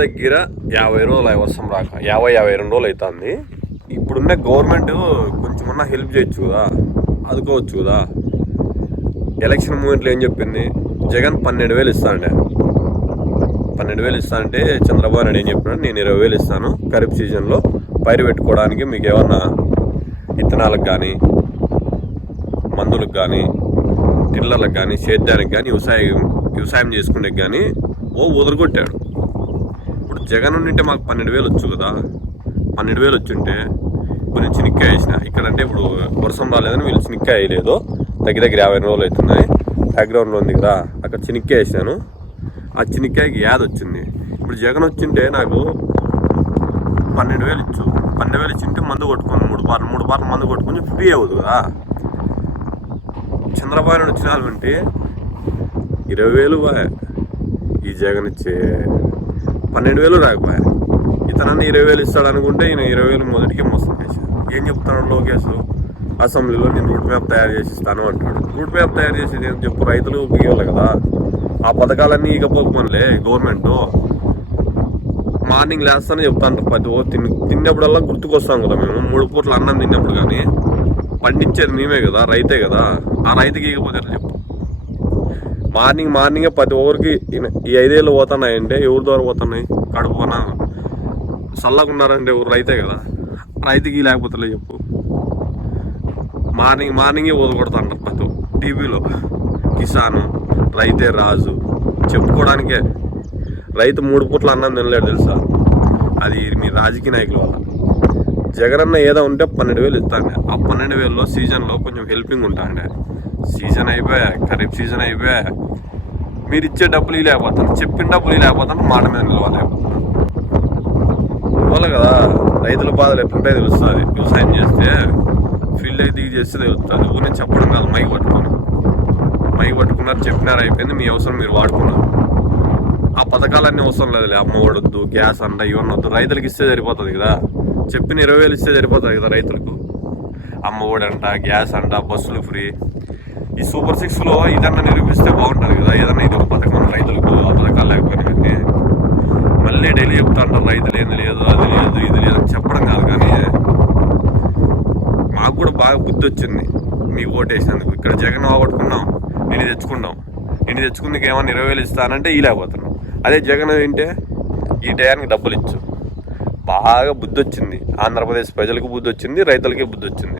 దగ్గర 50 రోజులు వర్షం రాక 52 రోజులు అవుతుంది. ఇప్పుడున్న గవర్నమెంట్ కొంచెమన్నా హెల్ప్ చేయొచ్చు కదా, ఆదుకోవచ్చు కదా. ఎలక్షన్ మూమెంట్లో ఏం చెప్పింది, జగన్ 12,000 ఇస్తానండి. 12,000 ఇస్తానంటే చంద్రబాబు నాయుడు ఏం చెప్పినాడు, నేను 20,000 ఇస్తాను ఖరీఫ్ సీజన్లో పైరు పెట్టుకోవడానికి, మీకు ఏమన్నా విత్తనాలకు కానీ మందులకు కానీ టిల్లర్లకు కానీ సేద్యానికి కానీ వ్యవసాయం చేసుకునే కానీ వదలగొట్టాడు. ఇప్పుడు జగన్ ఉండింటే మాకు 12,000 వచ్చు కదా. 12,000 వచ్చుంటే కొన్ని చినిక్కాయ వేసిన ఇక్కడంటే ఇప్పుడు వర్షం రాలేదని వీళ్ళు చినిక్కాయ వేయలేదు. దగ్గర 50 రోజులు అవుతున్నాయి. బ్యాక్గ్రౌండ్లో ఉంది కదా, అక్కడ చినిక్కాయ వేసాను. ఆ చినిక్కాయకి యాద్ వచ్చింది. ఇప్పుడు జగన్ వచ్చింటే నాకు 12,000 ఇచ్చు. 12,000 ఇచ్చింటే మందు కొట్టుకుని మూడు పార్లు మందు కొట్టుకుని ఫ్రీ అవ్వదు కదా. చంద్రబాబు నాయుడు వచ్చినాలంటే 20,000 ఈ జగన్ ఇచ్చే 12,000 రాకపోయా. ఇతనన్నీ 20,000 ఇస్తాడు అనుకుంటే ఈయన 20,000 మొదటికి మోసం చేశాడు. ఏం చెప్తాడు లోకేష్, అసెంబ్లీలో నేను రూట్ మ్యాప్ తయారు చేసి ఇస్తాను అంటాడు. రూట్ మ్యాప్ తయారు చేసేది ఏం చెప్పు, రైతులు ఉపయోగాలి కదా. ఆ పథకాలన్నీ ఇకపోకపోలే గవర్నమెంట్. మార్నింగ్ లేస్తానే చెప్తాను, ప్రతి తిన్నప్పుడల్లా గుర్తుకొస్తాం కదా మేము. 3 పూట్ల అన్నం తిన్నప్పుడు కానీ పండించేది మేమే కదా, రైతే కదా. ఆ రైతుకి ఇకపోతే చెప్పు. మార్నింగే ప్రతి ఒక్కరికి ఈ 5 ఏళ్ళు పోతున్నాయంటే ఎవరి ద్వారా పోతున్నాయి, కడుపున చల్లగా ఉన్నారంటే ఎవరు, రైతే కదా. రైతుకి లేకపోతే చెప్పు. మార్నింగే వదలగొడతాంటారు ప్రతి టీవీలో. కిసాను రైతే రాజు చెప్పుకోవడానికే. రైతు 3 పూట్ల అన్నం తినలేడు తెలుసా. అది మీ రాజకీయ నాయకుల వల్ల. జగనన్న ఏదో ఉంటే 12,000 ఇస్తాండే. ఆ 12,000లో సీజన్లో కొంచెం హెల్పింగ్ ఉంటాండే. సీజన్ అయిపోయా, ఖరీఫ్ సీజన్ అయిపోయా, మీరు ఇచ్చే డబ్బులు లేకపోతాను, చెప్పిన డబ్బులు లేకపోతాను, మాట మీద నిలవలేకపోతాను. ఇవ్వాలి కదా. రైతుల బాధలు ఎట్లుంటాయో తెలుస్తుంది. వ్యవసాయం చేస్తే ఫీల్డ్ అయితే దిగి చేస్తే తెలుస్తుంది. ఊరిని చెప్పడం కాదు, మైక్ పట్టుకున్నారు, చెప్పినారు, అయిపోయింది. మీ అవసరం మీరు వాడుకున్నారు. ఆ పథకాలన్నీ అవసరం లేదులే. అమ్మ ఒడొద్దు, గ్యాస్ అంట, ఇవన్నీ వద్దు. రైతులకు ఇస్తే సరిపోతుంది కదా. చెప్పిన 20,000 ఇస్తే సరిపోతుంది కదా రైతులకు. అమ్మ ఒడంట, గ్యాస్ అంట, బస్సులు ఫ్రీ. ఈ సూపర్ 6లో ఇదన్నా నిరూపిస్తే బాగుంటుంది కదా. ఏదన్నా ఇది ఒక పథకం రైతులకు, ఆ పథకాలు లేకపోయినా మళ్ళీ డైలీ చెప్తా అంటారు రైతులు ఏంది లేదు, అది లేదు, ఇది లేదు అని చెప్పడం కాదు. కానీ మాకు కూడా బాగా బుద్ధి వచ్చింది మీకు ఓటేసినందుకు. ఇక్కడ జగన్ పోగొట్టుకున్నాం, నేను తెచ్చుకుందుకు ఏమన్నా 20,000 ఇస్తానంటే లేకపోతున్నాం. అదే జగన్ ఏంటే ఈ టయానికి డబ్బులు ఇచ్చు. బాగా బుద్ధి వచ్చింది. ఆంధ్రప్రదేశ్ ప్రజలకు బుద్ధి వచ్చింది, రైతులకి బుద్ధి వచ్చింది.